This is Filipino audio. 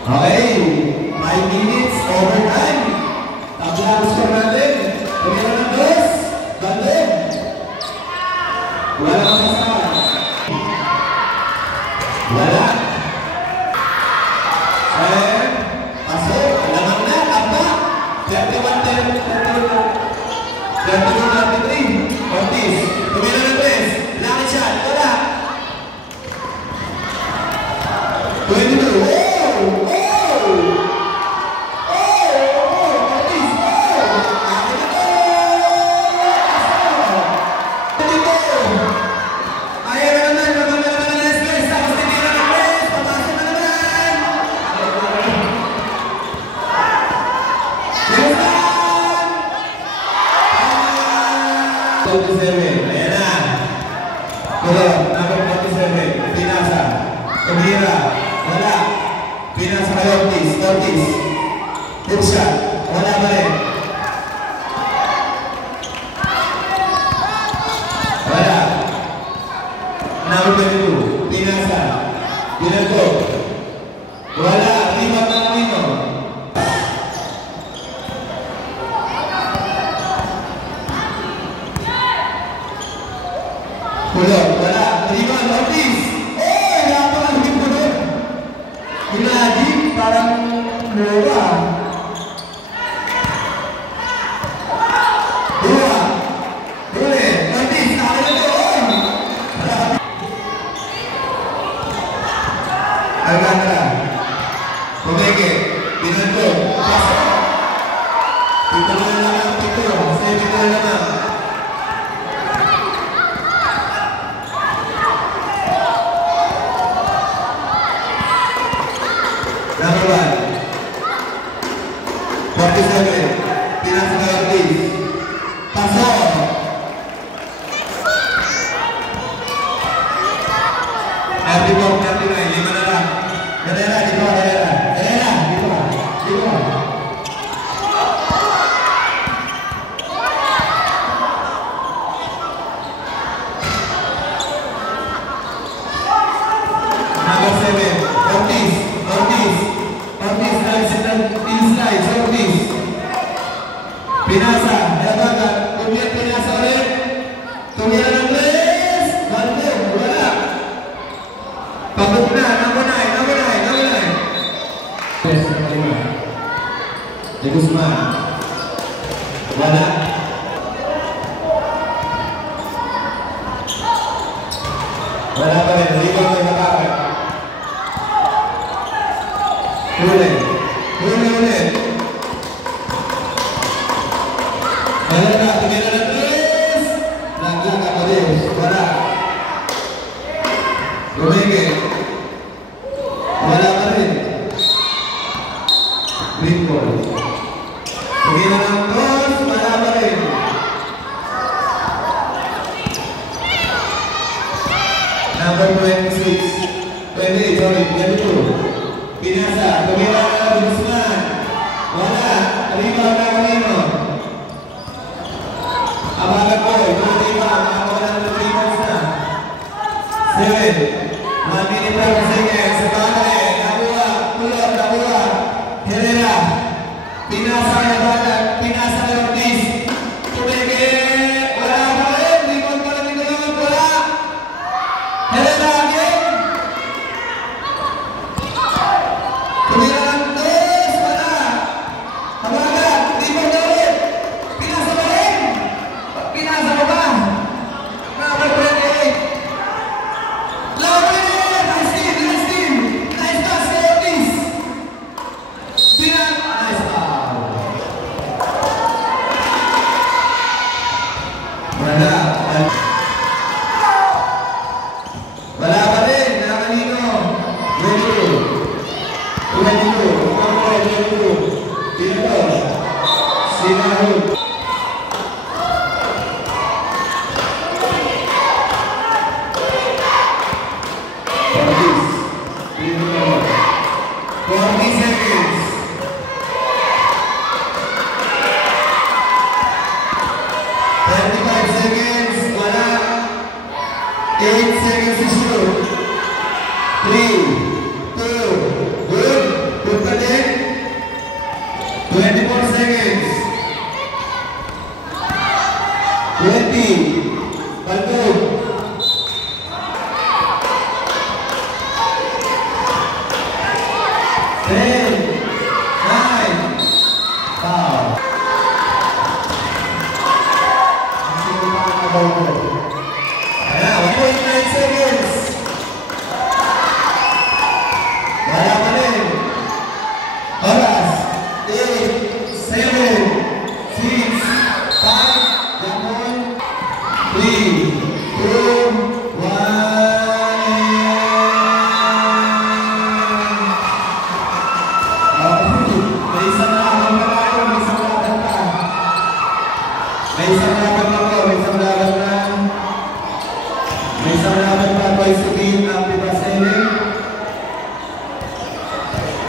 Okay, 5 minutes overtime. Tapos score natin. Tumira ng dos. Bandin. Wala kang kasama. Wala. Pasok. Lamang na. Apa. 31-33. Ortiz. Tumira ng tres. Lucky shot. Wala. 22. Ayan na. Number 47. Pinasa. Tumira. Wala. Pinasa kay Ortiz. Ortiz. Hook shot. Wala pa rin. Wala. Number 22. Pinasa. Pinagko. Wala. Rebound ng Aquino. Pulot, wala. Rebound, Ortiz. Napakalaking pulot. Hinagi, parang lowa. Dua. Huli. Ortiz, nakakalaking. Alcantara. Pumeke. Pinanto. Pasok. Pituloy na lang. Pituloy na lang. Number 1. 47. Pinasa kay Ortiz. Pasok. Happy Bob 39. 5 na lang. Gadera, dito ka, Gadera. Gadera, dito ka. Dito ka. Number 7. Ortiz. Ortiz. Ortiz, inside. Ortiz. Pinasa. Dabagan. Tumira pinasa ulit. Tumira ng tres. Bandung. Wala. Pagod na. Number 9. Number 9. Number 9. Yes, number 5. De Guzman. Wala. Wala pa rin. Rebound may makakat. Huli. Huli ulit. Wala na. Tumira ng tres. Naglaga pa rin. Wala. Lumigil. Wala pa rin. Green ball. Tumira ng dos. Wala pa rin. Number 26. 28, sorry. 22. Pinasa. Tumira ng Guzman. Wala. Rebound na Aquino. Abagan ko. Ito rebound. Ako na ng rebounds na. 7. 1 minute per second. Sabane. Nakuha. Pulot. Nakuha. Herrera. Pinasa kay Abagan. Pinasa kay Ortiz. Tumeke. Wala pa rin. Rebound pa rin ito. Wala. Herrera again. Tumira ng dos. Wala. Abagan. Rebound na rin. Pinasa pa rin. Pinasa pa ba? Number 28. Lawin! Nice team! Nice team! Nice pass kay Ortiz. Nice foul. Wala. Wala pa rin. Nakakanino. 22. 22. Dito. Sinahod. Ortiz. 40 seconds. 35 seconds. Wala. 8 seconds to shoot. 3, 2, good. Eh,